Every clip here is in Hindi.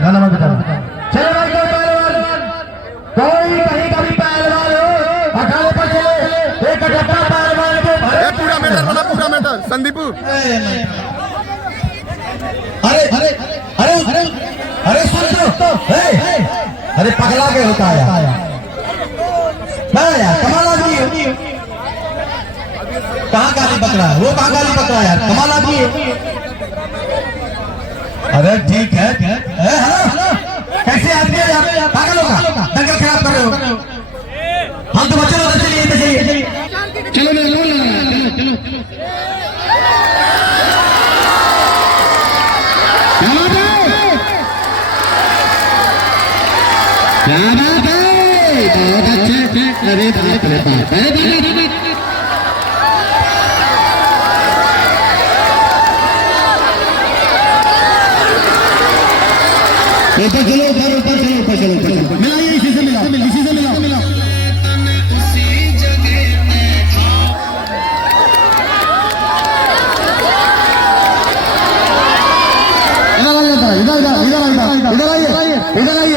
गाना मत बता। चलो भाई कोई पहलवान, कोई कहीं का भी पहलवान हो अखाड़े पर चले, एक अठप्पा पहलवान को पूरा मैटर बना, पूरा मैटर संदीपू। अरे अरे अरे अरे अरे सुन तो अरे पगला के होता है यार, कमाल आदमी है। कहाँ गाली पकड़ा है वो, कहाँ गाली पकड़ा यार, कमाल आदमी है। अरे ठीक है, हेलो कैसे आदमी है यार, पागल होगा, दंगल खराब कर रहे हो। हम तो बच्चे लोग चलिए चलिए चलो चलो चलो क्या बात है, बहुत अच्छे। अरे बाप रे बाप, ऊपर चलो, ऊपर चलो, ऊपर चलो, मिला ये इसी से मिला, इसी से मिला। इधर आइए।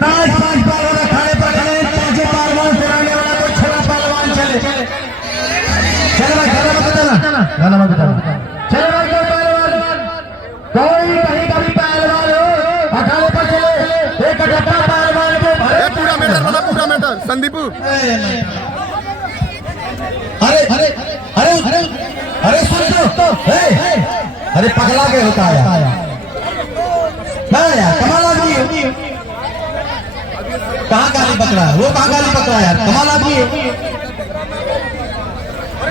पांच पहलवान अखाड़े पर खड़े, पांचों पहलवान फिराने वाला कोई छड़ा पहलवान चले। चलो भाई गाना मत बताना, गाना मत बताना। चलो भाई कोई पहलवान, कोई कहीं का भी पहलवान हो अखाड़े पर चले, एक अठप्पा पहलवान को पूरा मैटर बना, पूरा मैटर संदीपू। अरे अरे अरे अरे अरे सुन तो अरे पगला के होता है यार, कमाल आदमी है। कहाँ गाली पकड़ा है वो, कहाँ गाली पकड़ा यार, कमाल आदमी है।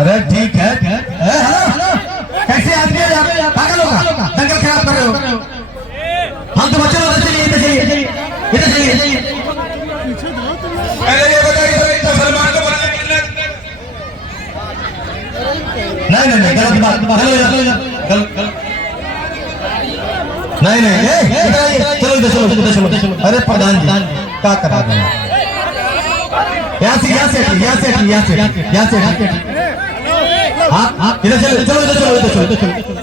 अरे ठीक है, हेलो कैसे आदमी है यार, पागल होगा, दंगल खराब कर रहे हो। हम तो बच्चे लोग चलिए इधर चलिए। अरे ये बताइए सलमान को नहीं गलत बात, गलत नहीं चलो चलो। अरे प्रधान जी क्या करा रहे हैं, यहाँ से इधर चलो।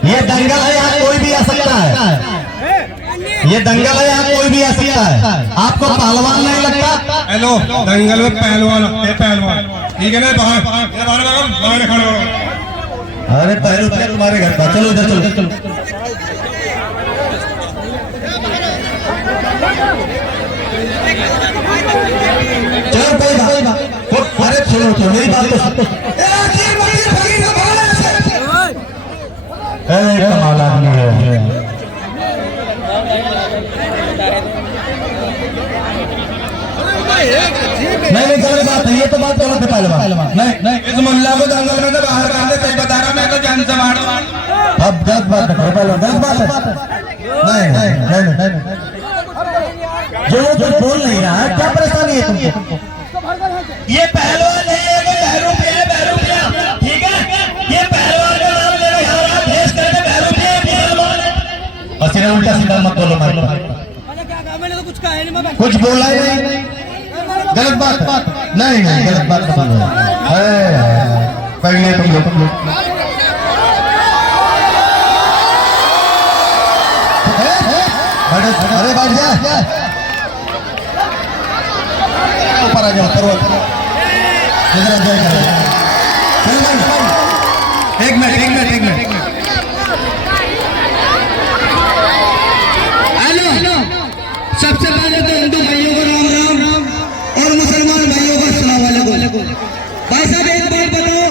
ये दंगल है, यहाँ कोई भी आ सकता है, ये दंगल है, यहाँ कोई भी आ सकता है। आपको पहलवान नहीं लगता? हेलो, दंगल में पहलवान ठीक है ना, बाहर खड़े हो। अरे पहलू तुम्हारे घर का, चलो इधर चलो। चलो कोई बात, अरे चलो मेरी बात तो कमाल आदमी है। नहीं गलत बात है, ये तो बात गलत है पहलवान। नहीं इस मुल्ला को दंगल में तो बाहर कर दे, सही बता रहा मैं तो जान से मार। अब गलत बात है पहलवान, गलत बात है। नहीं जो बोल नहीं रहा है, क्या परेशानी है तुमको? ये पहलवान है, ये बहरूपिया है, बहरूपिया ठीक है। ये पहलवान का नाम ले रहा है, भेज करके बहरूपिया पहलवान है। और सीधा उल्टा सीधा मत बोलो, मैंने तो कुछ कहा नहीं, मैं कुछ बोला ही नहीं, गलत बात नहीं गलत बात बता दो। पहले तुम लोग अरे बैठ जा, ऊपर आ जाओ, एक मिनट। हेलो, सबसे पहले तो हिंदू भाइयों को राम राम और मुसलमान भाइयों को अस्सलाम वालेकुम। भाई साहब एक बात बताओ,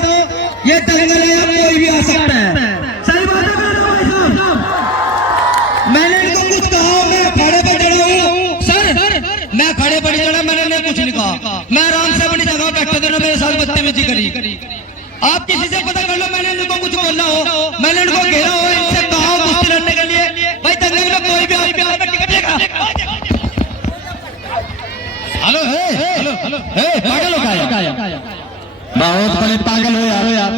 ये दंगल है, कोई भी आ सकता है, सही बात है भाई साहब? मैंने इनको कुछ कहा, मैं खड़े पे चढ़ा हूँ सर, मैं खड़े पर चढ़ा, मैंने कुछ नहीं कहा, मैं आराम से अपनी जगह बैठे थे, मेरे साथ बदतमीजी करी। आप किसी से पता कर लो, मैंने इनको कुछ बोला हो, मैंने इनको घेरा हो, इनसे कहा कुश्ती लड़ने के लिए। भाई दंगल में कोई भी टिकट लेगा। हेलो पागल हो गया, बहुत बड़े पागल हो यार।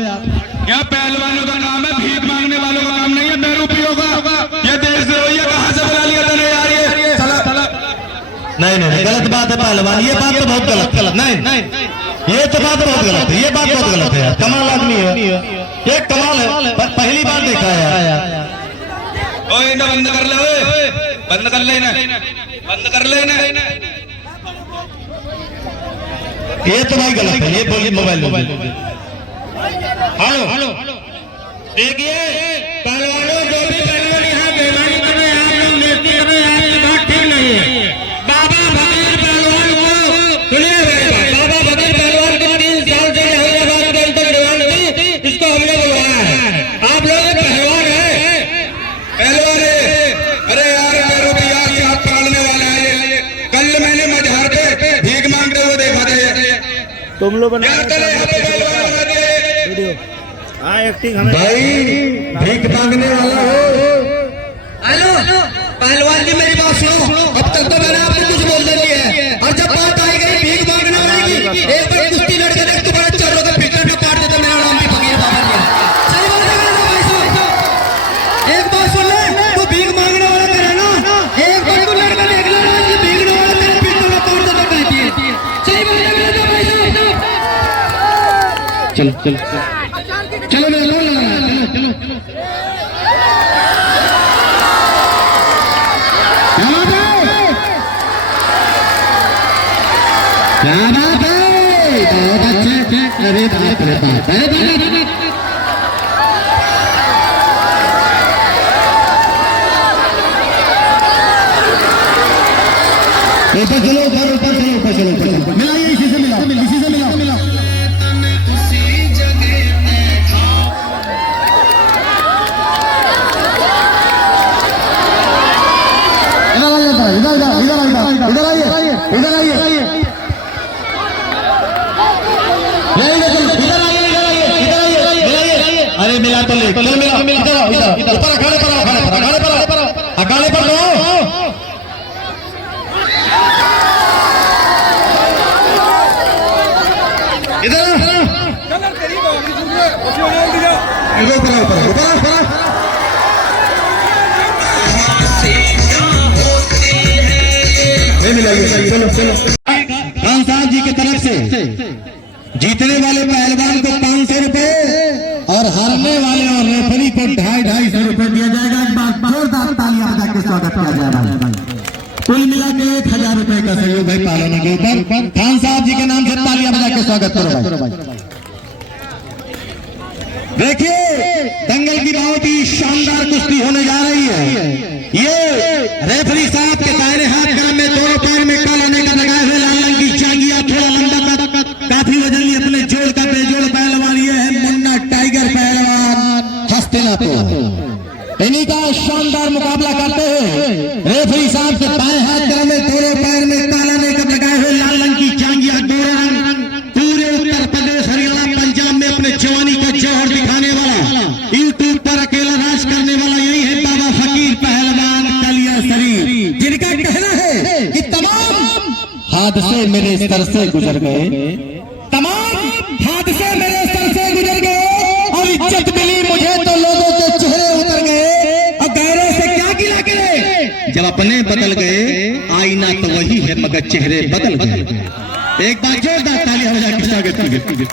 क्या पहलवानों का काम है, भीख मांगने वालों का काम नहीं है, बेरूपियों का। ये देश द्रोही है, कहाँ से बुला लिया तूने यार? ये नहीं गलत बात है पहलवान, ये बात तो बहुत गलत। नहीं ये तो बात बहुत गलत है, ये बात बहुत गलत है यार, कमाल आदमी है। ये कमाल है, पहली बार देखा है यार। ओए इन्हें बंद कर ले, ओए बंद कर ले इन्हें, बंद कर ले इन्हें। ये तो भाई गलत है, ये बोलिए मोबाइल हेलो हेलो देखिए पहलवानों, जो भी पहलवान यहाँ बेईमानी कर रहे हैं, आप लोग नेकी कर रहे हैं, ये बात ठीक नहीं है। बाबा बगैर पहलवान को सुनिए मेरी बात, बाबा बगैर पहलवान को 3 साल से हैदराबाद के अंदर डिमांड थी, इसको हमने बुलवाया है। आप लोग पहलवान है, पहलवान है। अरे यार पैरों पे यार से हाथ पकड़ने वाला है ये। कल मैंने मझार पे भीख मांगते हुए देखा था ये। तुम लोग बना क्या करे यहाँ पे पहलवान बनाते? वीडियो। हाँ एक्टिंग हमें भाई भीख मांगने वाला हो। हेलो पहलवान जी मेरी बात सुनो, अब तक तो मैंने आपको कुछ बोल दिया है, और जब बात आई गई भीख मांगने वाली की, एक बार कुश्ती लड़के देख तो बड़े चारों का पिक्चर में काट देता, मेरा नाम भी फकीर बाबा जी है। सही बात है ना भाई साहब? एक बात सुन ले, तू भीख मांगने वाला करे ना, एक बार तू लड़का देख लेना कि भीखने वाला तेरे पिक्चर में तोड़ देता कहती है। सही बात है ना भाई साहब? चलो चलो चलो मेरा लोन लगा, चलो चलो क्या बात है, बहुत अच्छे। अरे बाप रे बाप, अरे ऊपर चलो, ऊपर चलो, ऊपर चलो, ऊपर चलो, मिलाइए, इसी से मिलाओ, इसी से मिलाओ, मिलाओ। इधर आइए, इधर आइए, अरे मिला तो ले, चलो मिला, इधर ऊपर अखाड़े पर लो। इधर ऊपर चलो चलो। खान साहब जी की तरफ से जीतने वाले पहलवान को 500 रुपए और हारने वाले और रेफरी को 250 रुपए दिया जाएगा। एक बार जोरदार तालियां बजा के स्वागत किया जाएगा। कुल मिला के 1000 रुपए का सहयोग भाई पालना के ऊपर। खान साहब जी के नाम से तालियां बजा के स्वागत करो भाई। देखिए दंगल की बहुत ही शानदार कुश्ती होने जा रही है। ये रेफरी साहब के दाहिने हाथ क्रम में दोनों पैर में काला नेका लगाए हुए लाल रंग की चांगिया, थोड़ा लंबा काफी वजन अपने जोड़ का बेजोड़ पहलवान ये है मुन्ना टाइगर पहलवान हस्तिनापुर। इन्हीं का शानदार मुकाबला करते हैं। रेफरी साहब के बाएं हाथ क्रम में दोनों पैर में काला नेका लगाए हुए लाल रंग की चांगिया, गोरा रंग, पूरे उत्तर प्रदेश, हरियाणा, पंजाब में अपने जवानी का जौहर दिखाने वाला, यूट्यूब पर अकेला राज करने वाला यही है बाबा फकीर पहलवान कलिया शरीफ, जिनका कहना है कि तमाम हादसे मेरे सर से गुजर गए, तमाम हादसे मेरे सर से गुजर गए और इज्जत मिली मुझे तो लोगों के चेहरे उतर गए और गैरों से क्या गिला करे। जब अपने बदल गए आईना तो वही है मगर चेहरे बदल गए। एक बार जोरदार तालियां बजा के स्वागत कीजिए।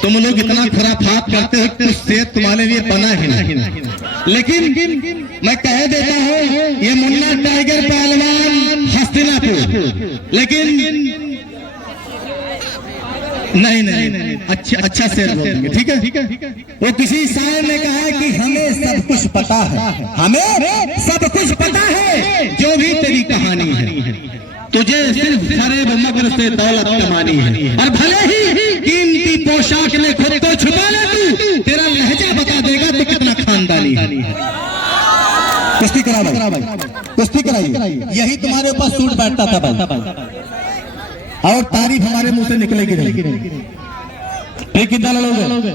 तुम लोग इतना खुराफात करते हो, कुछ सेहत तुम्हारे लिए बना ही नहीं। लेकिन मैं कह देता हूँ ये मुन्ना टाइगर पहलवान हस्तिनापुर, लेकिन नहीं अच्छा शेर बोलेंगे, ठीक है। वो किसी शायर ने कहा है कि हमें सब कुछ पता है, हमें सब कुछ पता है, जो भी तेरी कहानी है, तुझे सिर्फ फरेब मगर से दौलत कमानी है। और भले ही कीमती पोशाक में खुद को छुपा ले तू, तेरा लहजा बता देगा तो कितना खानदानी है। कुश्ती करा भाई, कुश्ती कराइए, यही तुम्हारे ऊपर सूट बैठता था भाई, और तारीफ हमारे मुंह से निकलेगी नहीं। ठीक कितना लोगे?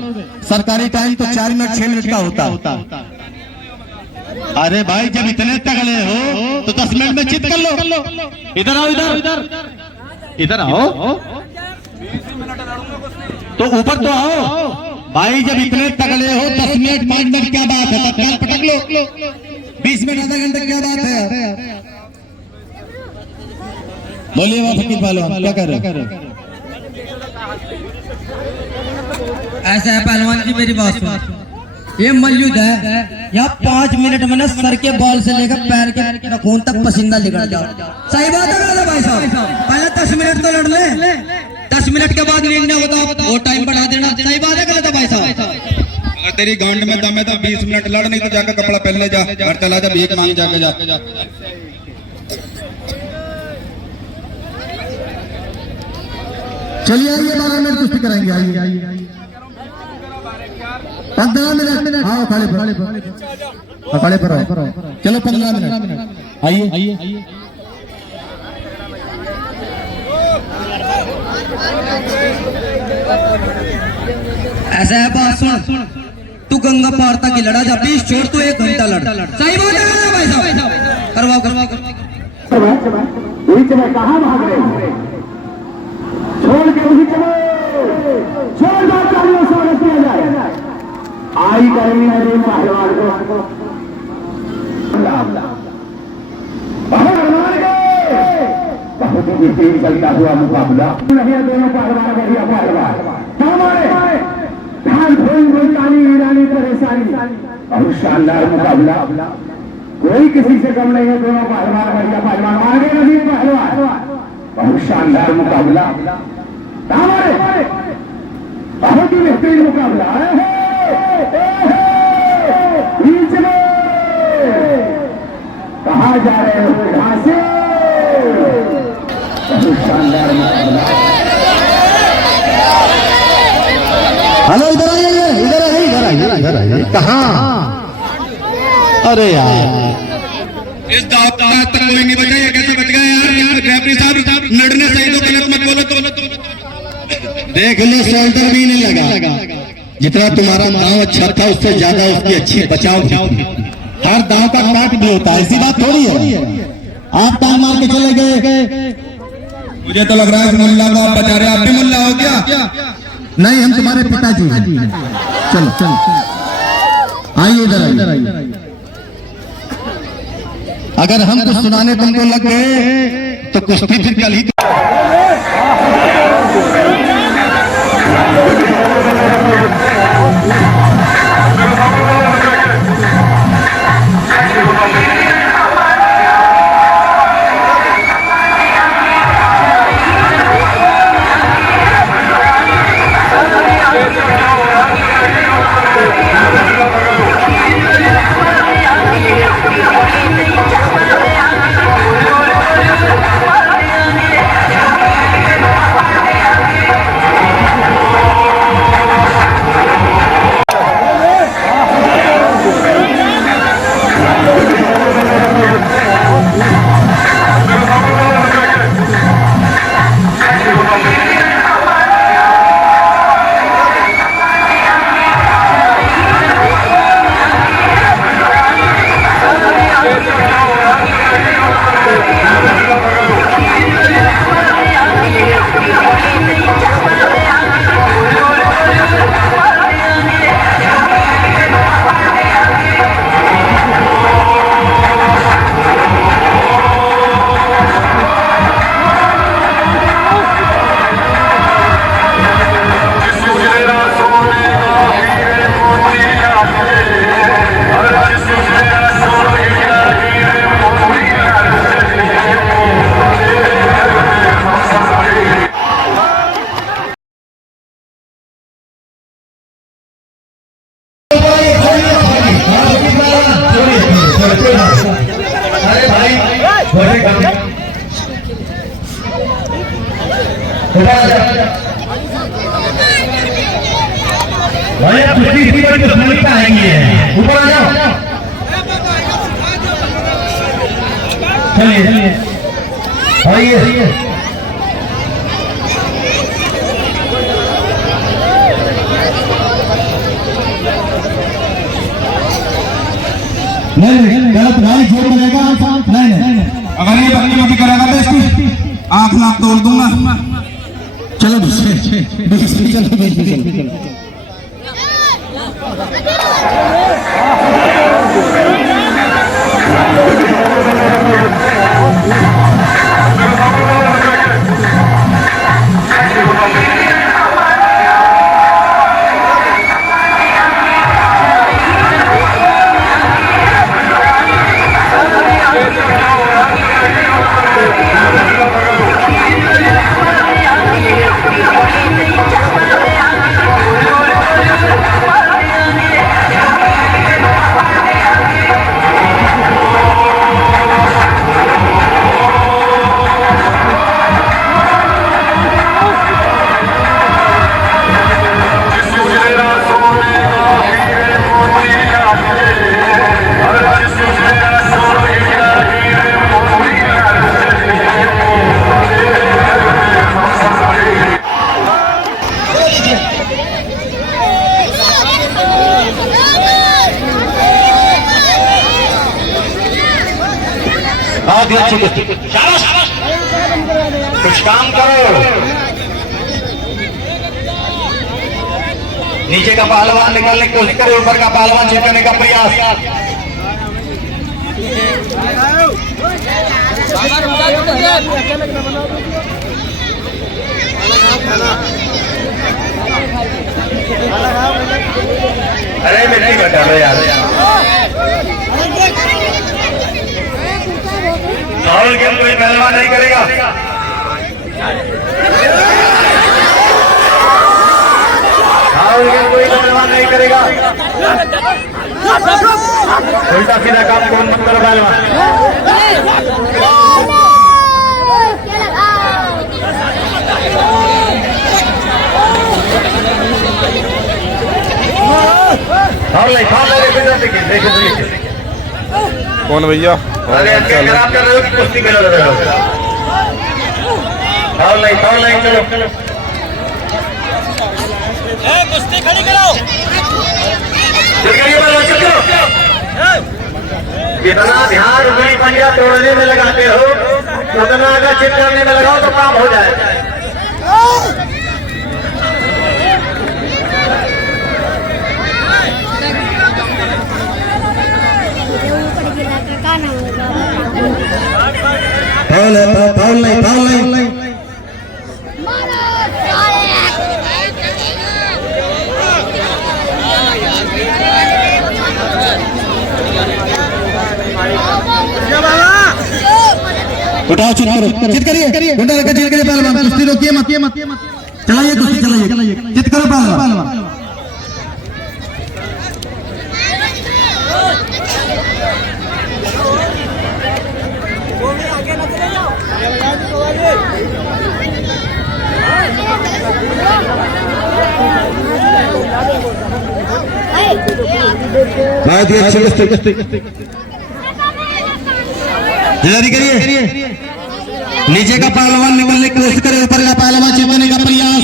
सरकारी टाइम तो 4 मिनट 6 मिनट का होता। अरे भाई जब इतने तगड़े हो तो 10 मिनट में चित कर लो। इधर आओ, इधर आओ, तो ऊपर तो आओ भाई। जब इतने तगड़े हो 10 मिनट 5 मिनट क्या बात है, तत्काल पटक लो। 20 मिनट आधा घंटा क्या बात है? बोलिए वाह फकीर पहलवान क्या कर रहे हो? ऐसा है पहलवान जी, मेरी बात सुन। ये मल्लयुद्ध है, यहाँ 5 मिनट में ना सर के बाल से लेकर पैर के नखून तक पसीना निकल जाओ। सही बात है गलत है भाई साहब? पहले 10 मिनट तो लड़ ले, 10 मिनट के बाद निर्णय होता वो टाइम बढ़ा देना। सही बात है गलत है भाई साहब? अगर तेरी गांड में दम है तो 20 मिनट लड़, नहीं तो जाकर कपड़ा पहन ले, जा घर चला जा, भीख मांग जाके जा। चलिए आइए 12 मिनट कुश्ती कराएंगे। आइए 15 मिनट। हाँ अखाड़े पर आओ। चलो 15 मिनट। आइए। ऐसा है बात सुन, तू गंगा पार तक ही लड़ा जा, 20 छोड़ तू 1 घंटा लड़। सही बात है भाई साहब? करवाओ। बीच में कहाँ भाग रहे? छोड़ के उसी छोड़ दो, तालियों से स्वागत किया जाए। आई करेंगे नदीम पहलवान को बहुत ही तेज चलता हुआ मुकाबला नहीं है दोनों पहलवान का। हमारे धान भोई ईरानी परेशानी, बहुत शानदार मुकाबला, कोई किसी से कम नहीं है। दोनों पहलवान बढ़िया पहलवान, आगे नदीम पहलवान, बहुत शानदार मुकाबला। हमारे बहुत ही बेहतरीन मुकाबला है। बीच में कहा जा रहे हो यहाँ से, बहुत शानदार मुकाबला। हेलो इधर आइए। कहाँ? अरे यार इस दाव तक कोई नहीं बचा, ये कैसे बच गया यार? रेफरी साहब लड़ने सही तो गलत मत बोलो। देख लो, शोल्डर भी नहीं लगा। जितना तुम्हारा दांव अच्छा था उससे ज्यादा उसकी अच्छी बचाव थी। हर दांव का काट भी होता है, ऐसी बात थोड़ी है। आप दांव मार के चले गए। मुझे तो लग रहा है मुल्ला को आप बचा रहे। आप भी मुल्ला हो क्या? नहीं, हम तुम्हारे पिताजी हैं। चलो आइए इधर आइए। अगर हम कुछ सुनाने तुमको लग गए तो कुश्ती फिर कल ही। भाई आप आएंगे ऊपर आ जाओ। चलिए आइए नहीं गलत भाई जोर बजेगा। नहीं अगर ये बदतमीजी करेगा तो इसकी आंख नाक तोड़ दूंगा। चलो चलो बहुत ही अच्छी कुश्ती, शाबाश, कुछ काम करो। नीचे का पहलवान निकालने की कोशिश करे, ऊपर का पहलवान छिपने का प्रयास। अरे मिट्टी बता दो यार। राहुल गेम कोई पहलवान नहीं करेगा। राहुल गेम कोई पहलवान नहीं करेगा। उल्टा सीधा काम कौन मत करो पहलवान। कौन भैया? अरे खराब कर रहे हो कि कुश्ती में लड़ रहे हो? फाउल नहीं चलो। कुश्ती खड़ी कराओ। जितना ध्यान उंगली पंजा तोड़ने में लगाते हो, उतना अगर चिट करने में लगाओ तो काम हो जाए। फाउल नहीं। उठाओ, चित करिए, गुंडा रखा चित करिए पहलवान, कुश्ती रोकिए मत, चलाइए कुश्ती, चलाइए, चित करो पहलवान। बहुत ही अच्छी कुश्ती, तैयारी करिए। नीचे का पहलवान निकलने की कोशिश करे, ऊपर का पहलवान चिपकने का प्रयास।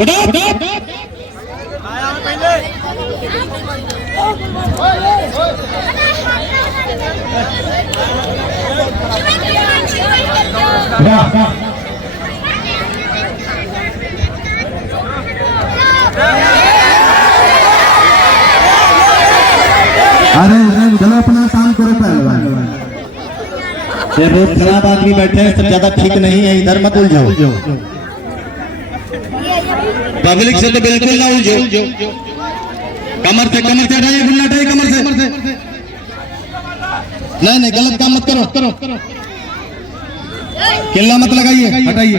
उठो। अरे चलो अपना काम करो पहलवान। ये बहुत खराब आदमी बैठे हैं, सब ज्यादा ठीक नहीं है, इधर मत उलझो। पब्लिक से तो बिल्कुल ना उलझो। कमर से हटाइए, गुल्ला हटाइए कमर से। नहीं गलत काम मत करो। किल्ला मत लगाइए, हटाइए।